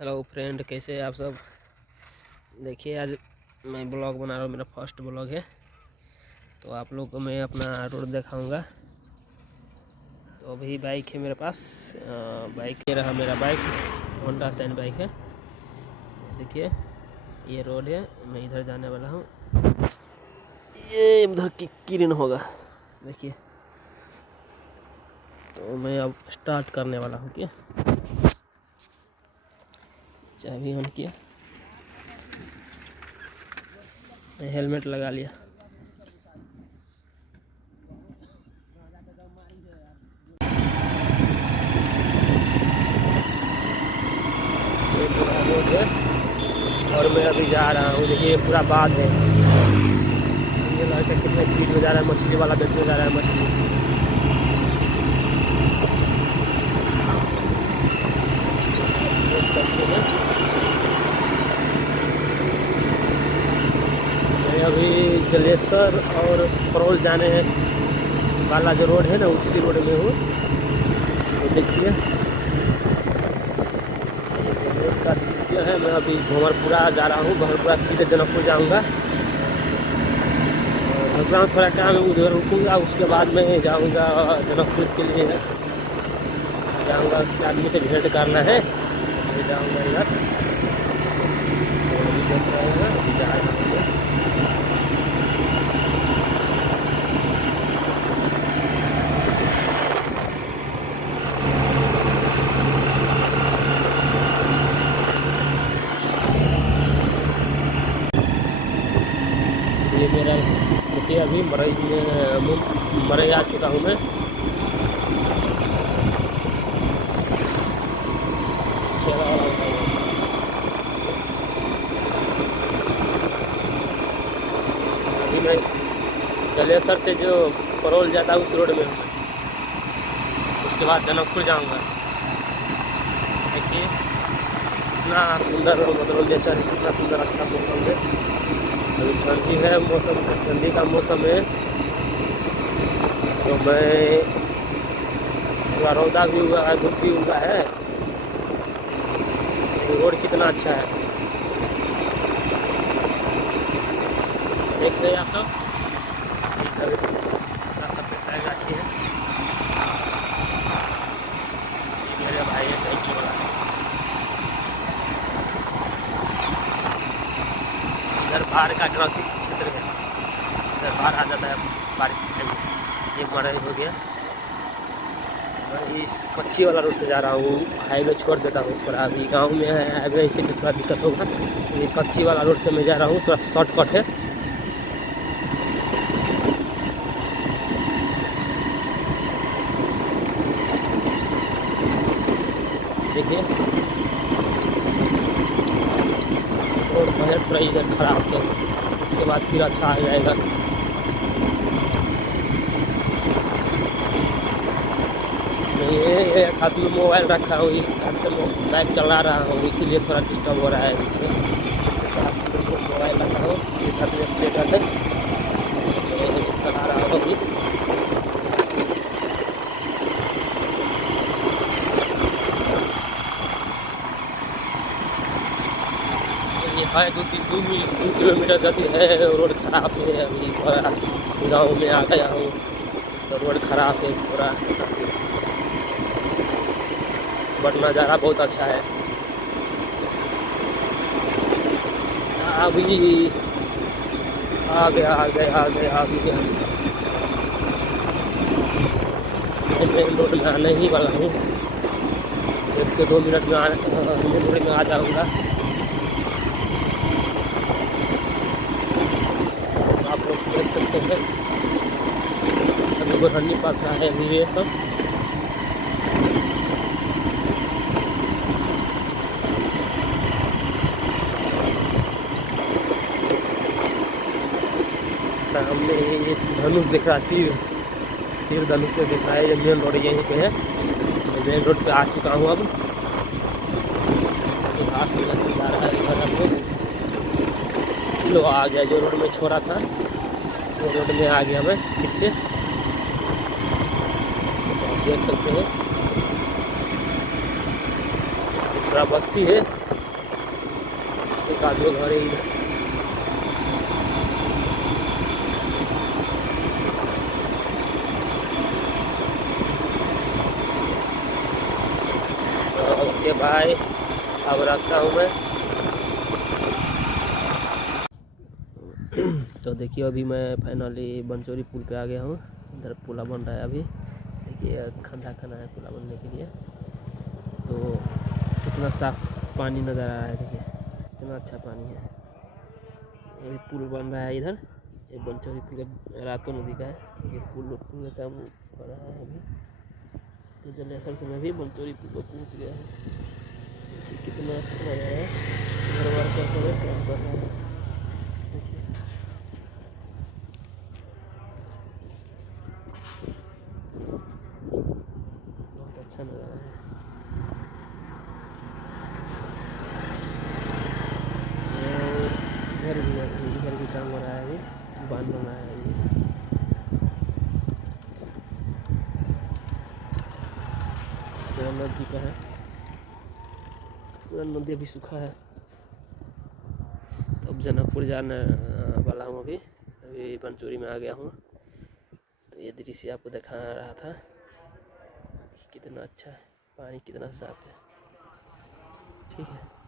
Hello friend, कैसे हैं आप सब। देखिए, आज मैं ब्लॉग बना रहा हूँ, मेरा फर्स्ट ब्लॉग है। तो आप लोग को मैं अपना रोड दिखाऊंगा। तो अभी बाइक है मेरे पास, बाइक ये रहा मेरा बाइक, होंडा साइन बाइक है। देखिए, ये रोड है, मैं इधर जाने वाला हूँ। ये उधर की किरण होगा, देखिए। तो मैं अब स्टार्ट करने वाला हूँ। क्या चाबी ऑन किया, मैं हेलमेट लगा लिया। ये पूरा रोड है और मैं अभी जा रहा हूँ। देखिए, पूरा बाढ़ है। ये लड़का कितने स्पीड में जा रहा है, मछली वाला बेचने जा रहा है मछली। देख सकते हैं, मैं अभी जलेसर और परौल जाने वाला जो रोड है ना, उसी रोड में हूँ। तो देखिए, रोड का दृश्य है। मैं अभी भंवरपुरा जा रहा हूँ, भंवरपुरा सीधे जनकपुर जाऊँगा। भगवान थोड़ा काम है, उधर रुकूँगा, उसके बाद में जाऊँगा जनकपुर के लिए। जाऊँगा, उसके आदमी से भेंट करना है, मैं जाऊँगा इधर। अभी देख रहे हैं, अभी जा रहा हूँ मैं। ये मेरा देखिए, अभी मरई आ चुका हूँ मैं। अभी मैं जलेसर से जो परौल जाता है उस रोड में हूँ। उसके बाद जनकपुर जाऊँगा। देखिए, कितना सुंदर, मतलब नेचर है, कितना सुंदर, अच्छा मौसम है। अभी ठंडी है, मौसम ठंडी का मौसम है। तो मैं थोड़ा रौदा भी हुआ है, धूप भी हुआ है। रोड कितना अच्छा है, देख रहे हैं आप सब। इतना सफेद टाइगर गाछी है। मेरे भाई है साइकिल वाला। इधर बाढ़ का ग्रसित क्षेत्र है, इधर बाढ़ आ जाता है बारिश के टाइम में। ये मरई हो गया। मैं इस कच्ची वाला रोड से जा रहा हूँ, हाईवे छोड़ देता हूँ थोड़ा। अभी गांव में है हाईवे, इसीलिए थोड़ा दिक्कत होगा। ये कच्ची वाला रोड से मैं जा रहा हूँ, थोड़ा शॉर्टकट है। देखिए, रोड है थोड़ा इधर खराब है, उसके बाद फिर अच्छा आ जाएगा। ये हाथ में मोबाइल रखा हूँ, इस हाथ से बाइक चला रहा हूँ, इसीलिए थोड़ा डिस्टर्ब हो रहा है। इसके साथ में मोबाइल रखा हूँ, इस हाथ में स्पीकर है, चला रहा हूँ अभी। ये है 2 किलोमीटर गति है। रोड खराब है, अभी थोड़ा गाँव में आ गया हूँ तो रोड खराब है पूरा, बट नज़ारा बहुत अच्छा है। अभी आ गया मैं मेन रोड में आने ही वाला हूँ। 1 से 2 मिनट में मेन रोड में आ जाऊँगा। आप लोग देख सकते हैं, अभी गोरहनी पास रहा है अभी ये सब। सामने ये धनुष दिख रहा है, तीर धनुष से दिख रहा है। ये मेन रोड यहीं पे है, मेन रोड पे आ चुका हूँ अब। घास जा रहा है इधर अब। लो, आ गया जो रोड में छोड़ा था, वो रोड में आ गया मैं फिर से। देख सकते हैं, थोड़ा बस्ती है, एक आध दो घर है इधर। ओके भाई, अब रखता हूँ मैं। तो देखिए अभी मैं फाइनली बनचौरी पुल पे आ गया हूँ। इधर पुला बन रहा है अभी, देखिए खंदा खना है पुला बनने के लिए। तो कितना साफ पानी नज़र आ रहा है, देखिए कितना अच्छा पानी है। ये पुल बन रहा है इधर, ये बनचौरी पुल रातों नदी का है। ये पुल का काम हो रहा है अभी। तो जलेसर से मैं भी बनचौरी पुल पर पहुँच गया हूँ। देखिए कितना अच्छा लग रहा है, घर वार का सब काम कर रहा है। देखिए बहुत अच्छा नज़ारा है। इधर भी काम हो रहा है, अभी बांध बना है अभी। पूरा नदी का है, पूरा नदी अभी सूखा है। तो अब जनकपुर जाने वाला हूँ अभी। अभी बनचौरी में आ गया हूँ। तो ये दृश्य आपको दिखा रहा था, कितना अच्छा है, पानी कितना साफ है। ठीक है।